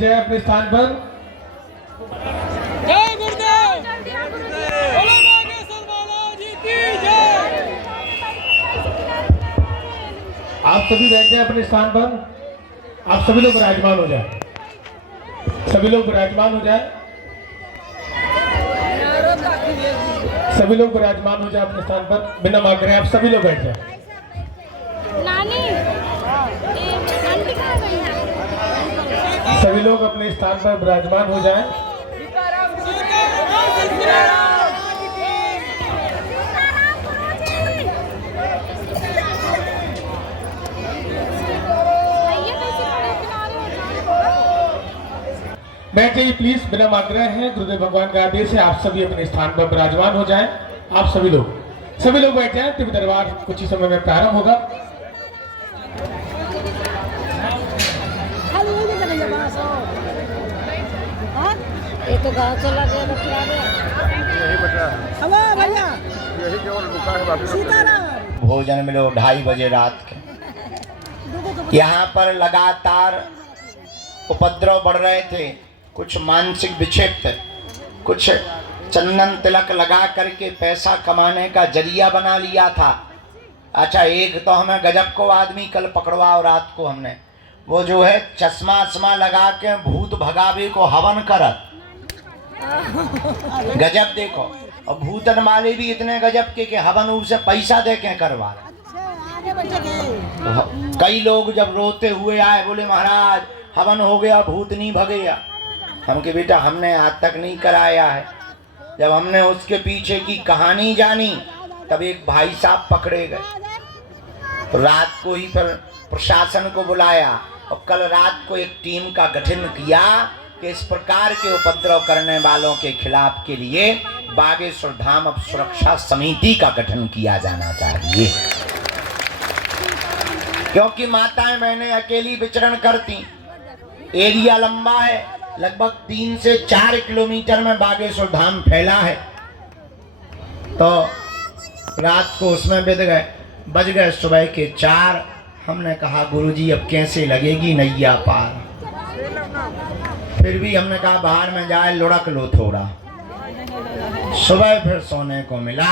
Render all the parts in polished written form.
जय अपने स्थान पर। जय गुरुदेव, बोलो बागेश्वर बालाजी की जय। आप सभी बैठ जाए अपने स्थान पर। आप सभी लोग विराजमान हो जाए। सभी लोग विराजमान हो जाए। सभी लोग विराजमान हो जाए अपने स्थान पर। बिना मांग रहे आप सभी लोग बैठ जाए। सभी लोग अपने स्थान पर विराजमान हो जाएं। बैठ जाइए प्लीज, बिना मांग रहे हैं। गुरुदेव भगवान का आदेश है, आप सभी अपने स्थान पर विराजमान हो जाएं। आप सभी लोग बैठ जाएं। दिव्य दरबार कुछ ही समय में प्रारंभ होगा। तो गाँव चला गया यही बचा है भैया, यही केवल रुका है बाकी सीताराम। भोजन मिलो 2:30 बजे रात के। यहाँ पर लगातार उपद्रव बढ़ रहे थे। कुछ मानसिक विक्षेप, कुछ चंदन तिलक लगा करके पैसा कमाने का जरिया बना लिया था। अच्छा, एक तो हमें गजब को आदमी कल पकड़वा, और रात को हमने वो जो है चश्मा लगा के भूत भगावे को हवन करत। गजब देखो। और भूतन माले भी इतने गजब के हवन उसे पैसा दे के करवा। कई लोग जब रोते हुए आए, बोले महाराज हवन हो गया, भूत नहीं भगेगा। हम के बेटा हमने आज तक नहीं कराया है। जब हमने उसके पीछे की कहानी जानी तब एक भाई साहब पकड़े गए। तो रात को ही फिर प्रशासन को बुलाया और कल रात को एक टीम का गठन किया कि इस प्रकार के उपद्रव करने वालों के खिलाफ के लिए बागेश्वर धाम अब सुरक्षा समिति का गठन किया जाना चाहिए। क्योंकि माताएं बहनें अकेली विचरण करती। एरिया लंबा है, लगभग 3 से 4 किलोमीटर में बागेश्वर धाम फैला है। तो रात को उसमें बज गए सुबह के 4। हमने कहा गुरुजी अब कैसे लगेगी नैया पार। फिर भी हमने कहा बाहर में जाए लुढ़क लो थोड़ा। सुबह फिर सोने को मिला।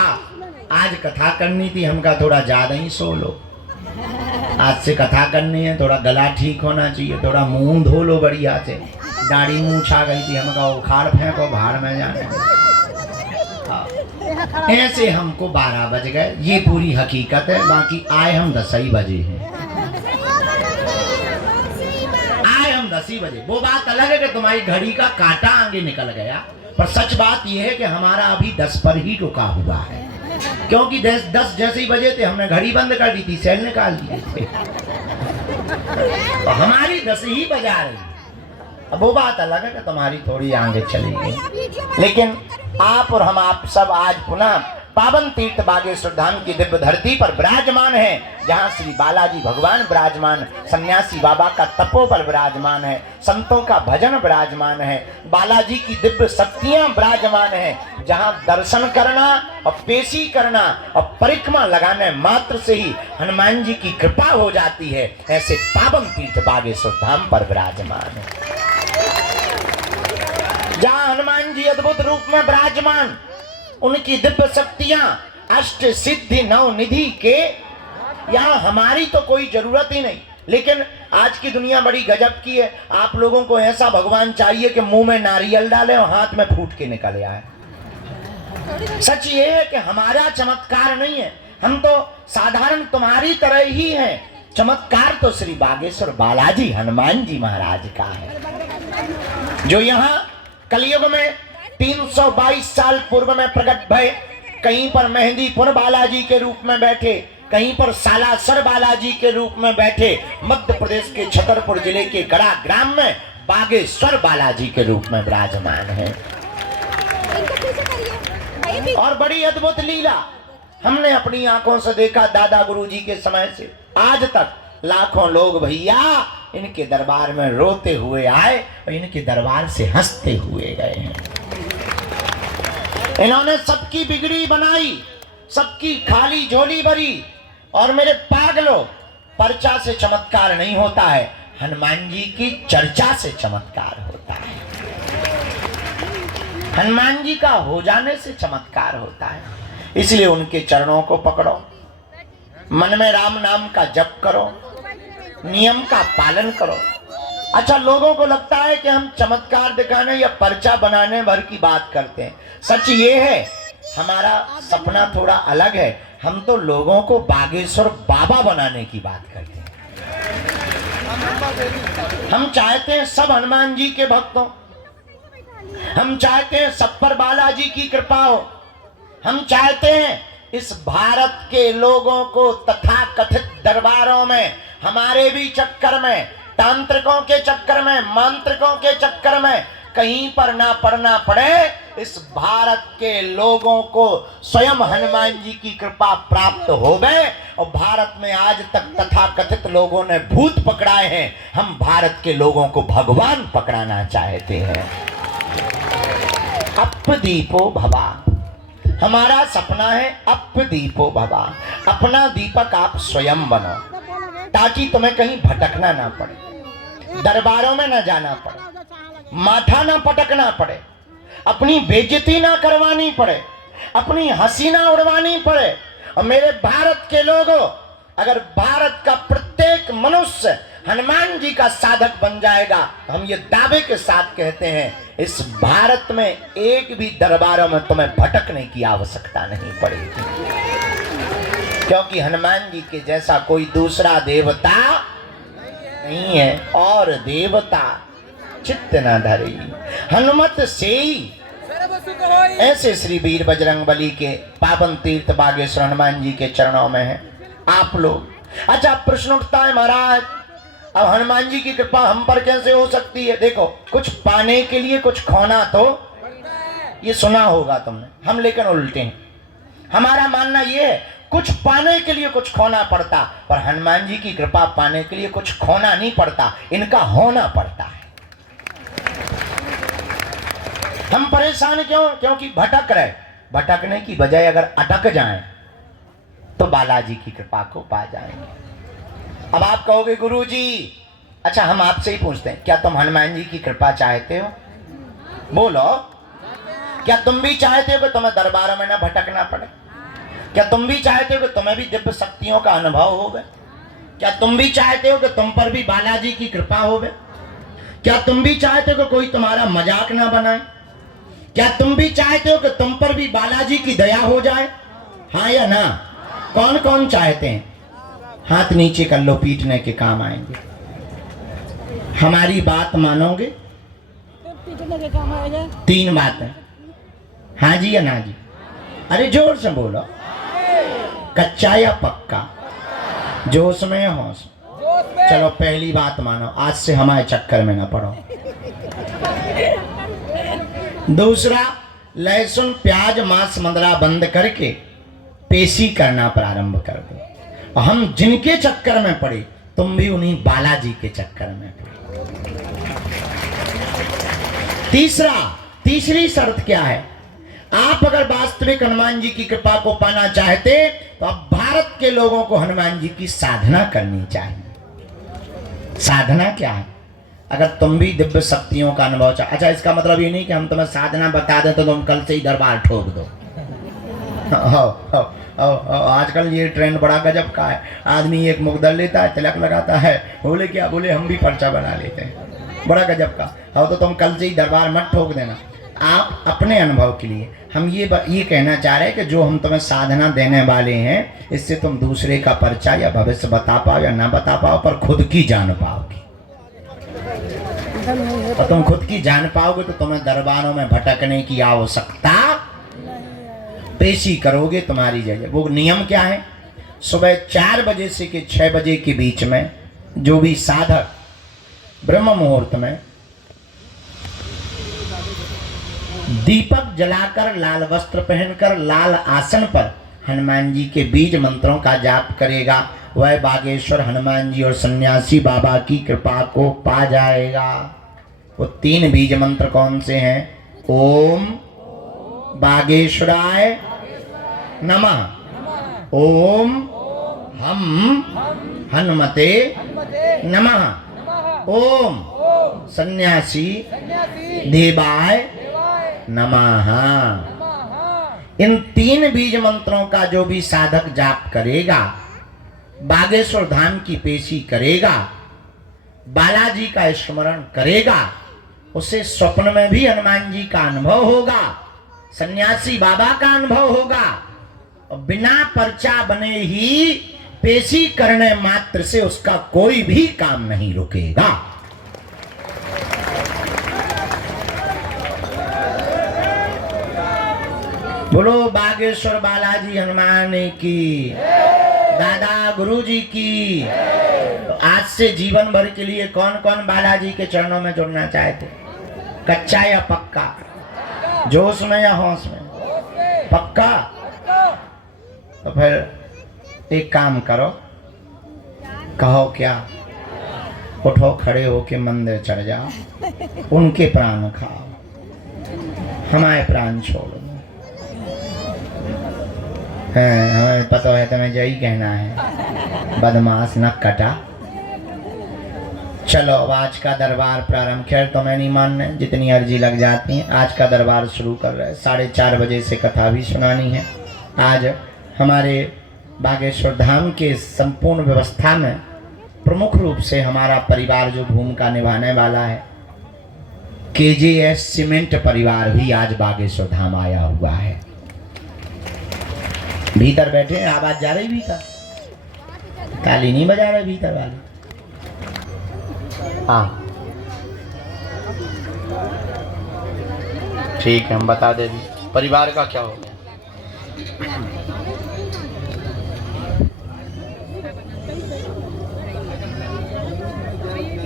आज कथा करनी थी, हमका थोड़ा ज्यादा ही सो लो। आज से कथा करनी है, थोड़ा गला ठीक होना चाहिए, थोड़ा मुंह धो लो बढ़िया से। दाढ़ी मुंह छा गई थी, हमका उखाड़ फेंको बाहर में जाने। ऐसे हमको 12 बज गए। ये पूरी हकीकत है। बाकी आए हम 10 ही बजे हैं। आए हम 10 ही बजे। वो बात अलग है कि तुम्हारी घड़ी का कांटा आगे निकल गया, पर सच बात यह है कि हमारा अभी 10 पर ही रुका हुआ है। क्योंकि 10 जैसे ही बजे थे हमने घड़ी बंद कर दी थी, सेल निकाल दिए थे। तो हमारी 10 ही बजा रही। अब वो बात अलग है कि तुम्हारी थोड़ी आगे चली गई। लेकिन आप और हम आप सब आज पुनः पावन तीर्थ बागेश्वर धाम की दिव्य धरती पर विराजमान है, जहाँ श्री बालाजी भगवान विराजमान, सन्यासी बाबा का तपोबल विराजमान है, संतों का भजन विराजमान है, बालाजी की दिव्य शक्तियां विराजमान है, जहाँ दर्शन करना और पेशी करना और परिक्रमा लगाने मात्र से ही हनुमान जी की कृपा हो जाती है। ऐसे पावन तीर्थ बागेश्वर धाम पर विराजमान है, जहाँ हनुमान जी अद्भुत रूप में विराजमान, उनकी दिव्य शक्तियां अष्ट सिद्धि 9 निधि के। यहाँ हमारी तो कोई जरूरत ही नहीं। लेकिन आज की दुनिया बड़ी गजब की है। आप लोगों को ऐसा भगवान चाहिए कि मुंह में नारियल डाले और हाथ में फूट के निकल आए। सच ये है कि हमारा चमत्कार नहीं है, हम तो साधारण तुम्हारी तरह ही हैं। चमत्कार तो श्री बागेश्वर बालाजी हनुमान जी महाराज का है, जो यहाँ कलयुग में 322 साल पूर्व में प्रकट भय। कहीं पर मेहंदीपुर बालाजी के रूप में बैठे, कहीं पर सालासर बालाजी के रूप में बैठे, मध्य प्रदेश के छतरपुर जिले के गड़ा ग्राम में बागेश्वर बालाजी के रूप में विराजमान है। और बड़ी अद्भुत लीला हमने अपनी आंखों से देखा। दादा गुरुजी के समय से आज तक लाखों लोग भैया इनके दरबार में रोते हुए आए और इनके दरबार से हंसते हुए गए हैं। इन्होंने सबकी बिगड़ी बनाई, सबकी खाली झोली भरी। और मेरे पागलों, पर्चा से चमत्कार नहीं होता है, हनुमान जी की चर्चा से चमत्कार होता है, हनुमान जी का हो जाने से चमत्कार होता है। इसलिए उनके चरणों को पकड़ो, मन में राम नाम का जप करो, नियम का पालन करो। अच्छा, लोगों को लगता है कि हम चमत्कार दिखाने या पर्चा बनाने भर की बात करते हैं। सच ये है, हमारा सपना थोड़ा अलग है। हम तो लोगों को बागेश्वर बाबा बनाने की बात करते हैं। हम चाहते हैं सब हनुमान जी के भक्त हों, हम चाहते हैं सब पर बालाजी की कृपा हो, हम चाहते हैं इस भारत के लोगों को तथाकथित दरबारों में, हमारे भी चक्कर में, तांत्रिकों के चक्कर में, मांत्रिकों के चक्कर में कहीं पर ना पड़ना पड़े। इस भारत के लोगों को स्वयं हनुमान जी की कृपा प्राप्त होवे। और भारत में आज तक तथाकथित लोगों ने भूत पकड़ाए हैं, हम भारत के लोगों को भगवान पकड़ाना चाहते हैं। अपदीपो भवा, हमारा सपना है अपदीपो भवा। अपना दीपक आप स्वयं बनो, ताकि तुम्हें कहीं भटकना ना पड़े, दरबारों में ना जाना पड़े, माथा ना पटकना पड़े, अपनी बेइज्जती ना करवानी पड़े, अपनी हंसी ना उड़वानी पड़े। और मेरे भारत के लोगों, अगर भारत का प्रत्येक मनुष्य हनुमान जी का साधक बन जाएगा, हम ये दावे के साथ कहते हैं, इस भारत में एक भी दरबारों में तुम्हें भटकने की आवश्यकता नहीं पड़ेगी, क्योंकि हनुमान जी के जैसा कोई दूसरा देवता नहीं है। और देवता चित्त न धरी हनुमत सेई, ऐसे श्री वीर बजरंगबली के पावन तीर्थ बागेश्वर हनुमान जी के चरणों में है आप लोग। अच्छा, प्रश्न उठता है महाराज, अब हनुमान जी की कृपा हम पर कैसे हो सकती है? देखो, कुछ पाने के लिए कुछ खोना तो, ये सुना होगा तुमने, हम लेकिन उल्टे हैं। हमारा मानना ये है, कुछ पाने के लिए कुछ खोना पड़ता, पर हनुमान जी की कृपा पाने के लिए कुछ खोना नहीं पड़ता, इनका होना पड़ता है। हम परेशान क्यों? क्योंकि भटक रहे। भटकने की बजाय अगर अटक जाएं तो बालाजी की कृपा को पा जाएंगे। अब आप कहोगे गुरुजी, अच्छा हम आपसे ही पूछते हैं, क्या तुम हनुमान जी की कृपा चाहते हो? बोलो, क्या तुम भी चाहते हो कि तुम्हें दरबारों में ना भटकना पड़े? क्या तुम भी चाहते हो कि तुम्हें भी दिव्य शक्तियों का अनुभव होवे? क्या तुम भी चाहते हो कि तुम पर भी बालाजी की कृपा होवे? क्या तुम भी चाहते हो कि कोई तुम्हारा मजाक ना बनाए? क्या तुम भी चाहते हो कि तुम पर भी बालाजी की दया हो जाए? हाँ या ना? कौन कौन चाहते हैं? हाथ नीचे कर लो, पीटने के काम आएंगे। हमारी बात मानोगे? पीटने के काम आएगा। 3 बातें, हाँ जी या ना जी? अरे जोर से बोलो, कच्चा या पक्का, जोश में या होश? चलो पहली बात मानो, आज से हमारे चक्कर में ना पड़ो। दूसरा, लहसुन प्याज मांस मंदरा बंद करके पेशी करना प्रारंभ कर दो। और हम जिनके चक्कर में पड़े, तुम भी उन्हीं बालाजी के चक्कर में पड़े। तीसरी शर्त क्या है? आप अगर वास्तविक हनुमान जी की कृपा को पाना चाहते, तो अब भारत के लोगों को हनुमान जी की साधना करनी चाहिए। साधना क्या है? अगर तुम भी दिव्य शक्तियों का अनुभव चाह, अच्छा इसका मतलब ये नहीं कि हम तुम्हें साधना बता दें तो तुम कल से ही दरबार ठोक दो। आजकल ये ट्रेंड बड़ा गजब का है। आदमी एक मुकदर लेता है, तिलक लगाता है, बोले क्या, बोले हम भी पर्चा बना लेते हैं। बड़ा गजब का। हो तो तुम कल से ही दरबार मत ठोक देना। आप अपने अनुभव के लिए हम ये कहना चाह रहे हैं कि जो हम तुम्हें साधना देने वाले हैं, इससे तुम दूसरे का पर्चा या भविष्य बता पाओ या ना बता पाओ, पर खुद की जान पाओगे। और तुम खुद की जान पाओगे तो तुम्हें दरबारों में भटकने की आवश्यकता, पेशी करोगे तुम्हारी जगह। वो नियम क्या है? सुबह 4 बजे से के 6 बजे के बीच में जो भी साधक ब्रह्म मुहूर्त में दीपक जलाकर, लाल वस्त्र पहनकर, लाल आसन पर हनुमान जी के बीज मंत्रों का जाप करेगा, वह बागेश्वर हनुमान जी और सन्यासी बाबा की कृपा को पा जाएगा। वो 3 बीज मंत्र कौन से हैं? ओम बागेश्वराय नमः, ओम हम हनुमते नमः, ओम सन्यासी देवाय नमः। इन 3 बीज मंत्रों का जो भी साधक जाप करेगा, बागेश्वर धाम की पेशी करेगा, बालाजी का स्मरण करेगा, उसे स्वप्न में भी हनुमान जी का अनुभव होगा, सन्यासी बाबा का अनुभव होगा, और बिना पर्चा बने ही पेशी करने मात्र से उसका कोई भी काम नहीं रुकेगा। बोलो बागेश्वर बालाजी हनुमान की, दादा गुरुजी की। तो आज से जीवन भर के लिए कौन कौन बालाजी के चरणों में जुड़ना चाहते? कच्चा या पक्का? जोश में या होश में? पक्का? तो फिर एक काम करो, कहो क्या, उठो खड़े होके मंदिर चढ़ जाओ, उनके प्राण खाओ, हमारे प्राण छोड़ो। हमें पता है तुम्हें यही कहना है, बदमाश न कटा। चलो अब आज का दरबार प्रारंभ। खैर तो मैं नहीं मानने, जितनी अर्जी लग जाती है। आज का दरबार शुरू कर रहे हैं। 4:30 बजे से कथा भी सुनानी है। आज हमारे बागेश्वर धाम के संपूर्ण व्यवस्था में प्रमुख रूप से हमारा परिवार जो भूमिका निभाने वाला है, KJS सीमेंट परिवार भी आज बागेश्वर धाम आया हुआ है। भीतर बैठे हैं, आवाज जा रही भीतर, ताली नहीं बजा रहे भीतर वाले। हाँ ठीक है, हम बता दे दी परिवार का क्या हो गया।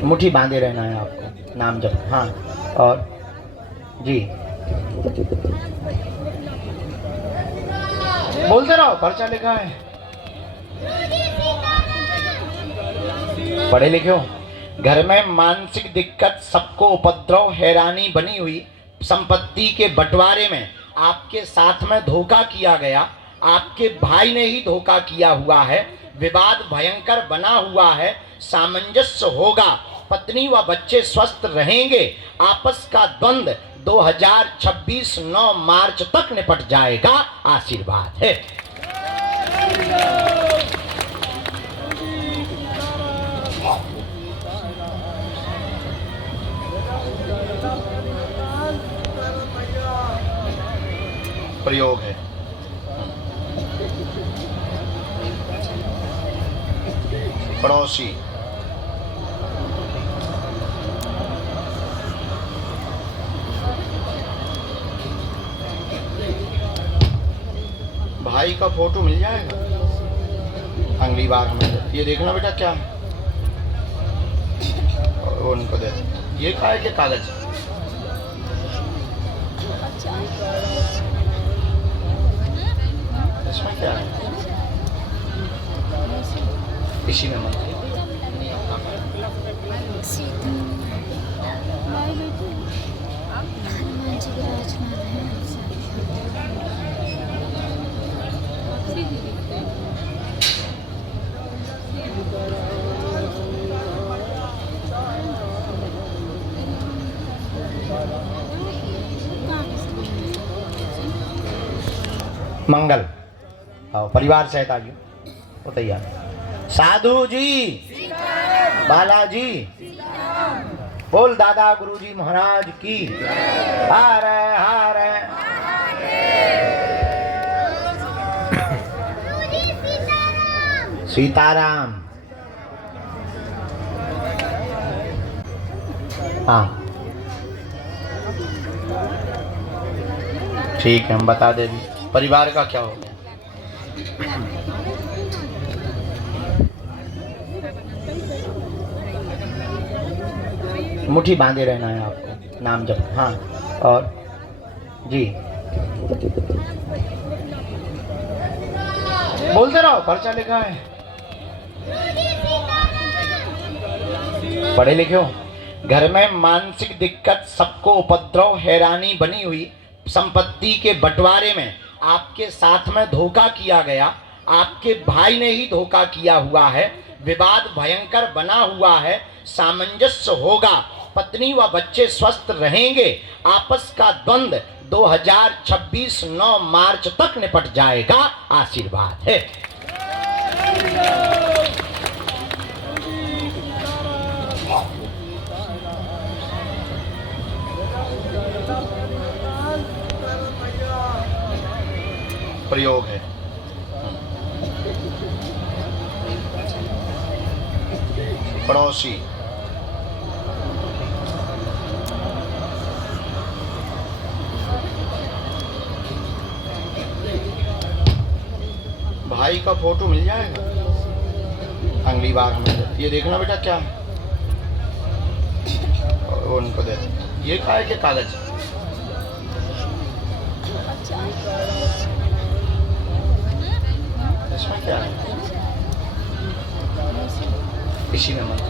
मुट्ठी बांधे रहना है आपको, नाम जब। हाँ और जी बोलते रहो, पर्चा लिखा है। पढ़े लिखे हो? घर में मानसिक दिक्कत, सबको उपद्रव, हैरानी बनी हुई, संपत्ति के बंटवारे में आपके साथ में धोखा किया गया, आपके भाई ने ही धोखा किया हुआ है, विवाद भयंकर बना हुआ है, सामंजस्य होगा, पत्नी व बच्चे स्वस्थ रहेंगे, आपस का द्वंद्व 2026 9 मार्च तक निपट जाएगा। आशीर्वाद है। प्रयोग है। पड़ोसी भाई का फोटो मिल जाएगा अगली बार हमें। ये देखना बेटा क्या है, और उनको दे। ये का है कि कागज? इसमें क्या है? इसी में मत मंगल। आओ परिवार सहित आइए, वो तैयार। साधु जी, बालाजी, बोल दादा गुरुजी महाराज की। हारे सीताराम। हाँ ठीक है, हम बता दे दी परिवार का क्या हो गया। मुट्ठी बांधे रहना है आपको, नाम जब। हाँ और जी बोलते रहो, पर्चा लिखा है। पढ़े लिखे हो? घर में मानसिक दिक्कत, सबको उपद्रव, हैरानी बनी हुई, संपत्ति के बंटवारे में आपके साथ में धोखा किया गया, आपके भाई ने ही धोखा किया हुआ है, विवाद भयंकर बना हुआ है, सामंजस्य होगा, पत्नी व बच्चे स्वस्थ रहेंगे, आपस का द्वंद्व 2026 9 मार्च तक निपट जाएगा। आशीर्वाद है। प्रयोग है। पड़ोसी भाई का फोटो मिल जाएगा अगली बार हमें। ये देखना बेटा क्या और उनको दे। ये क्या है कि कागज इसमें क्या है? इसी में मत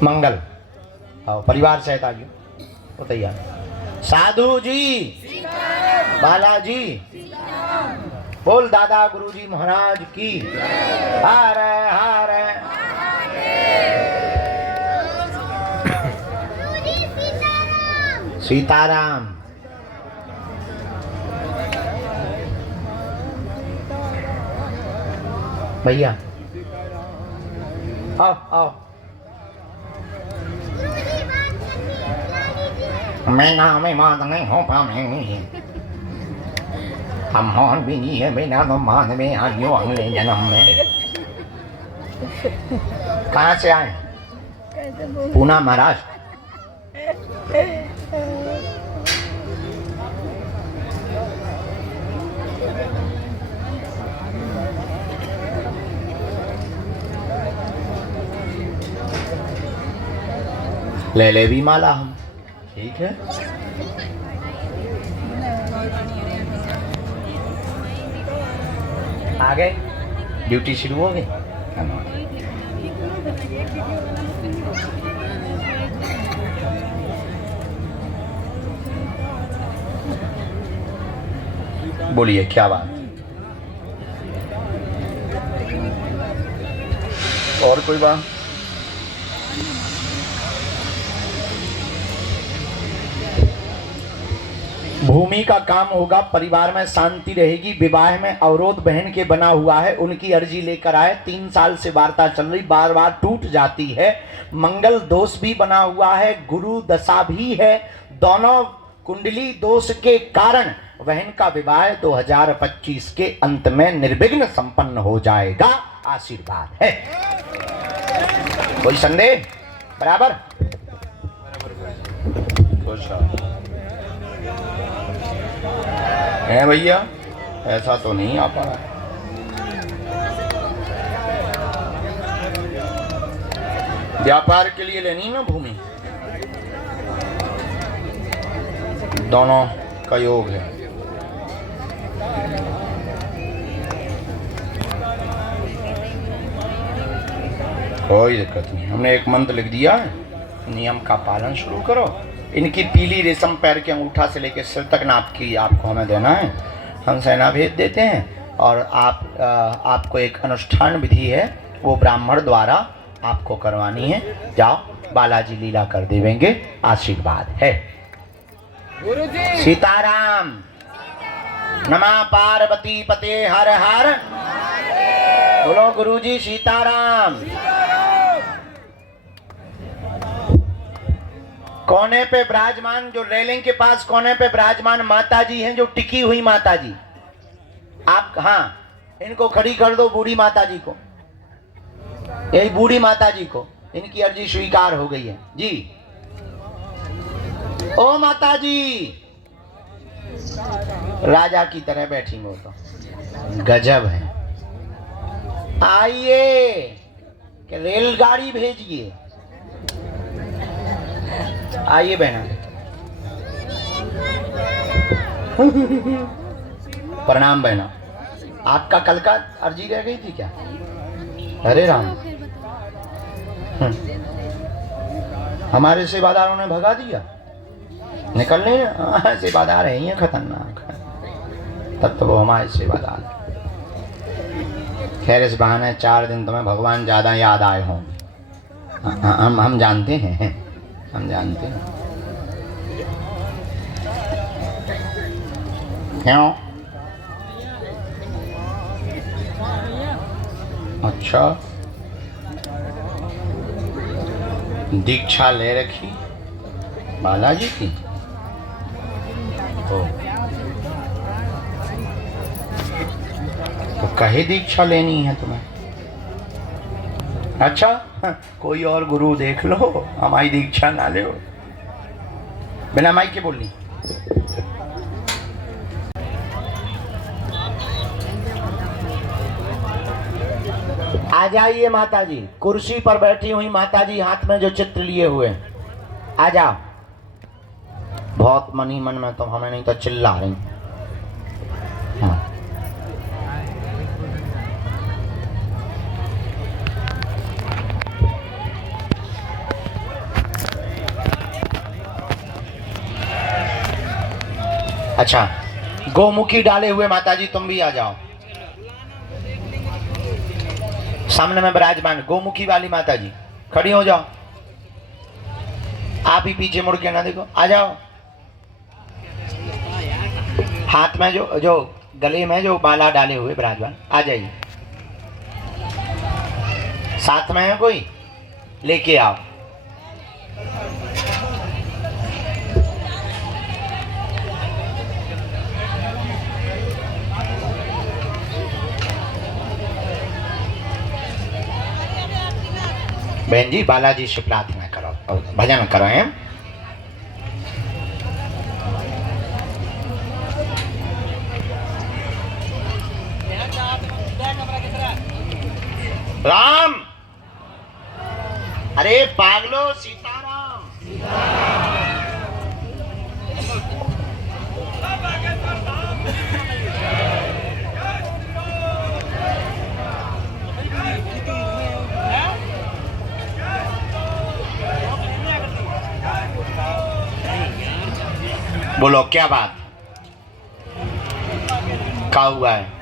मंगल आओ परिवार सहित आ गयो तो तैयार। साधु जी बालाजी बोल दादा गुरुजी महाराज की हार हार। सीताराम भैया आओ आओ। मैं नाम मान नहीं हो पाऊंगी हम हॉन भी नहीं है बिना तो मान में आयो अगले जन्म में। कहाँ से आए? पूना महाराष्ट्र। ले ले भी माला हम ठीक है। आगे ड्यूटी शुरू हो गई। बोलिए क्या बात? और कोई बात? भूमि का काम होगा, परिवार में शांति रहेगी, विवाह में अवरोध बहन के बना हुआ है, उनकी अर्जी लेकर आए। 3 साल से वार्ता चल रही, बार बार टूट जाती है। मंगल दोष भी बना हुआ है, गुरु दशा भी है। दोनों कुंडली दोष के कारण बहन का विवाह 2025 के अंत में निर्विघ्न संपन्न हो जाएगा। आशीर्वाद है। कोई संदेह? बराबर है भैया, ऐसा तो नहीं आ पा रहा है। व्यापार के लिए लेनी ना भूमि, दोनों का योग है। कोई दिक्कत नहीं, हमने एक मंत्र लिख दिया है, नियम का पालन शुरू करो। इनकी पीली रेशम पैर के अंगूठा से लेकर सिर तक नाप की आपको हमें देना है। हम सेना भेज देते हैं और आपको एक अनुष्ठान विधि है, वो ब्राह्मण द्वारा आपको करवानी है। जाओ, बालाजी लीला कर देवेंगे। आशीर्वाद है। सीताराम। नमः पार्वती पते हर हर। बोलो गुरुजी सीताराम। कोने पे विराजमान, जो रेलिंग के पास कोने पे विराजमान माता जी हैं, जो टिकी हुई माता जी, आप हाँ इनको खड़ी कर दो। बूढ़ी माता जी को, यही बूढ़ी माता जी को, इनकी अर्जी स्वीकार हो गई है जी। ओ माता जी, राजा की तरह बैठी वो तो गजब है। आइए कि रेलगाड़ी भेजिए। आइए बहना, प्रणाम बहना। आपका कल का अर्जी रह गई थी क्या? अरे राम, हमारे सेवादारों ने भगा दिया। निकलने सेवादार है ही खतरनाक, तब तो वो हमारे सेवादार। खैर इस बहाने 4 दिन तुम्हें भगवान ज्यादा याद आए होंगे। हम जानते हैं, हम जानते हैं। क्यों? अच्छा, दीक्षा ले रखी बालाजी की? तो कहे दीक्षा लेनी है तुम्हें? अच्छा, कोई और गुरु देख लो, हमारी दीक्षा ना ले। बिना माइक के बोलनी। आ जाइए माता जी, कुर्सी पर बैठी हुई माता जी, हाथ में जो चित्र लिए हुए, आ जाओ। बहुत मनी मन में तुम हमें नहीं तो चिल्ला रही। हाँ। अच्छा, गोमुखी डाले हुए माता जी तुम भी आ जाओ। सामने में विराजमान गोमुखी वाली माता जी खड़ी हो जाओ। आप ही पीछे मुड़ के ना देखो, आ जाओ। हाथ में जो गले में जो माला डाले हुए विराजमान, आ जाइए। साथ में है कोई? लेके आओ। बहन जी, बालाजी से प्रार्थना करो और भजन करो। हैं राम, अरे पागलो, सीताराम। बोलो क्या बात, क्या हुआ है?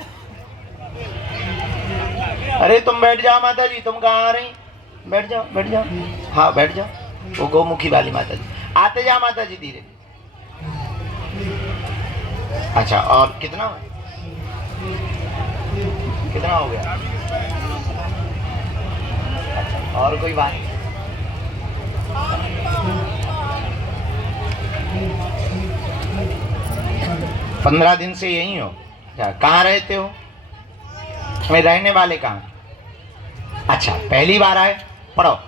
अरे तुम बैठ जाओ माता जी, तुम कहाँ आ रही? बैठ जाओ, बैठ जाओ। हाँ बैठ जाओ। वो गोमुखी वाली माता जी, आते जाओ माता जी धीरे। अच्छा, और कितना कितना हो गया? अच्छा, और कोई बात? 15 दिन से यही हो? कहाँ रहते हो? मैं रहने वाले कहाँ? अच्छा, पहली बार आए? पढ़ो।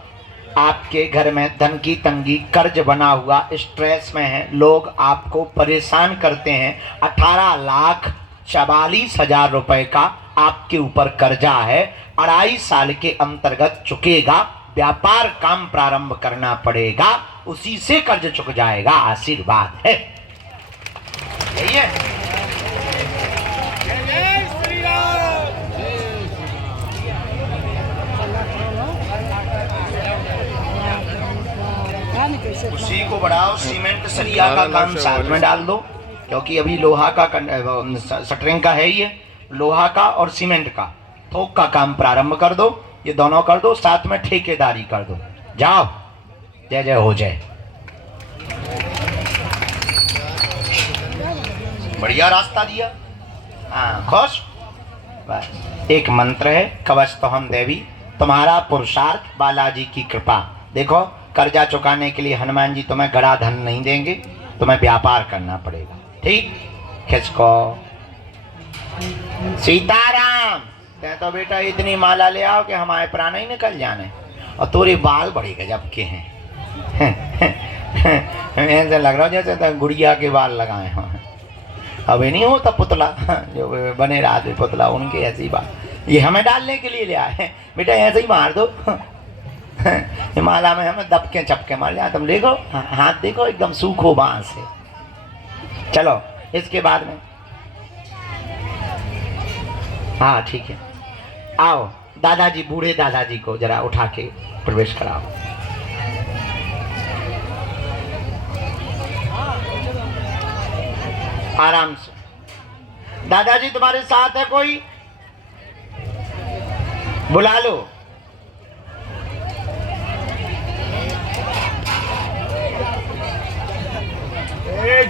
आपके घर में धन की तंगी, कर्ज बना हुआ, स्ट्रेस में है, लोग आपको परेशान करते हैं। 18,44,000 रुपए का आपके ऊपर कर्जा है। 2.5 साल के अंतर्गत चुकेगा। व्यापार काम प्रारंभ करना पड़ेगा, उसी से कर्ज चुक जाएगा। आशीर्वाद है, यही है। उसी को बढ़ाओ। सीमेंट सरिया का काम साथ में डाल दो, क्योंकि अभी लोहा का शटरिंग का है ही है, लोहा का और सीमेंट का थोक का काम प्रारंभ कर दो। ये दोनों कर दो, साथ में ठेकेदारी कर दो। जाओ, जय जय हो जाए। बढ़िया रास्ता दिया। हाँ, खुश। बस एक मंत्र है, कवच तो हम देवी, तुम्हारा पुरुषार्थ, बालाजी की कृपा। देखो, कर्जा चुकाने के लिए हनुमान जी तुम्हें गड़ा धन नहीं देंगे, तुम्हें व्यापार करना पड़ेगा। ठीक, खिसको। सीताराम। ते तो बेटा इतनी माला ले आओ कि हमारे प्राण ही निकल जाने। और तोरे बाल बड़े गजब के हैं। ऐसे लग रहा हो जैसे तो गुड़िया के बाल लगाए हों। अभी नहीं होता पुतला जो बने रात पुतला, उनके ऐसे ही बाल। ये हमें डालने के लिए ले आए बेटा, ऐसे ही मार दो। हिमालय में हमें दबके चपके मार जाए। तुम देखो हाथ, देखो एकदम सूखो बांस है। चलो इसके बाद में, हाँ ठीक है, आओ दादाजी, बूढ़े दादाजी को जरा उठा के प्रवेश कराओ। आराम से। दादाजी तुम्हारे साथ है कोई? बुला लो।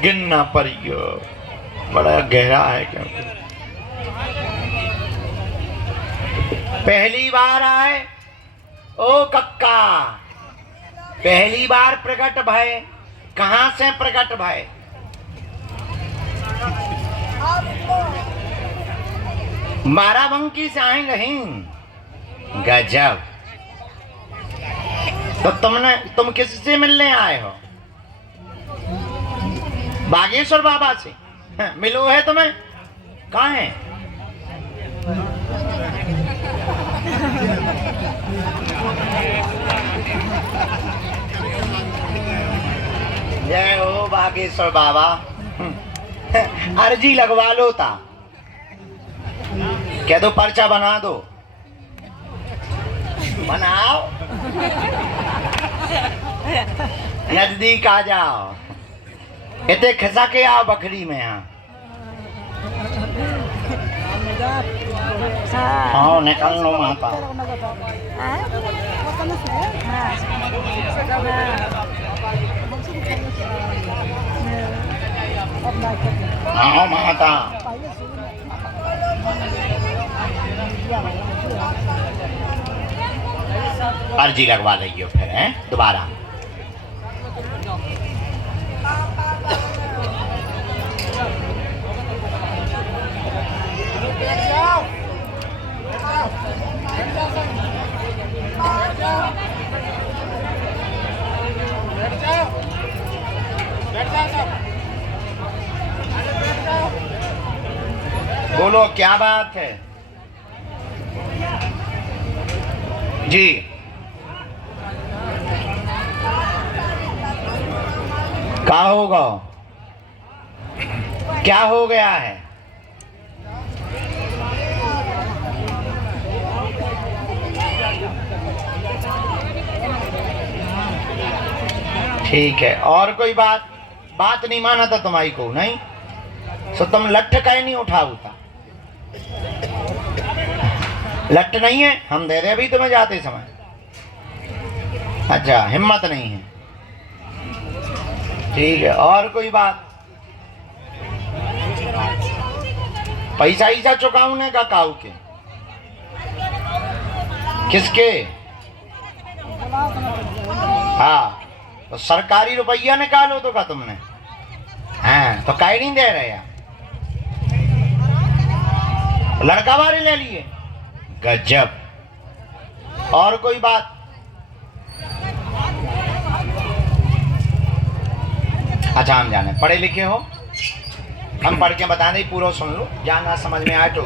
गिनना पड़ियो, बड़ा गहरा है क्योंकि पहली बार आए। ओ कक्का, पहली बार प्रकट भय, कहां से प्रकट भय? बाराबंकी से आए नहीं? गजब। तो तुम किससे मिलने आए हो? बागेश्वर बाबा से मिलो है तुम्हें? कहाँ है? जय हो बागेश्वर बाबा। अर्जी लगवा लो था, कह दो पर्चा बना दो। बनाओ, नजदीक आ जाओ, इतने खिसा के आओ बकरी में। हाँ निकल लो माता। हाँ माता। अर्जी लगवा लीजिए फिर, हैं दोबारा। बोलो क्या बात है जी? क्या होगा? क्या हो गया है? ठीक है, और कोई बात नहीं माना था तुम्हारी को? नहीं तो तुम लट्ठ कहीं नहीं उठाऊता? लट्ठ नहीं है, हम दे रहे अभी तुम्हें जाते समय। अच्छा, हिम्मत नहीं है, ठीक है। और कोई बात? पैसा ईसा चुकाऊने का काऊ के? किसके? हाँ, तो सरकारी रुपया निकालो तो का तुमने? हाँ, तो काहे नहीं दे रहे? लड़का बारे ले लिए? गजब। और कोई बात? अच्छा, हम जाने पढ़े लिखे हो, हम पढ़ के बता दें, पूरा सुन लो, जाना समझ में आए तो।